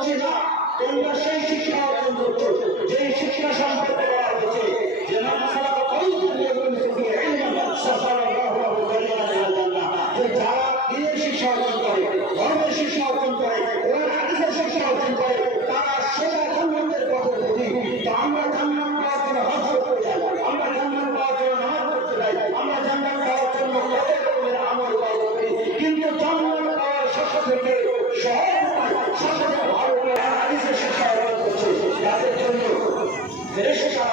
বলছি না, তোমরা সেই শিক্ষা অর্জন করছো যে শিক্ষা সম্পর্কে বলা হয়েছে যে যারা দিনের শিক্ষা অর্জন করে, ধর্মের শিক্ষা অর্জন করে, কোরআন হাদিসের শিক্ষা অর্জন করে, তারা সেটা জান্নাতের পথে প্রতি। তো আমরা জান্নাত পাওয়ার জন্য হজ করতে যাই, আমরা জান্নাত পাওয়ার জন্য নামাজ পড়তে যাই, আমরা জান্নাত পাওয়ার জন্য কত রকমের আমল করি, কিন্তু জান্নাত পাওয়ার সাথে থেকে সহজ উপায়, সাথে ভালো হাদিসের শিক্ষা অর্জন করছে, তাদের জন্য ফেরেশতা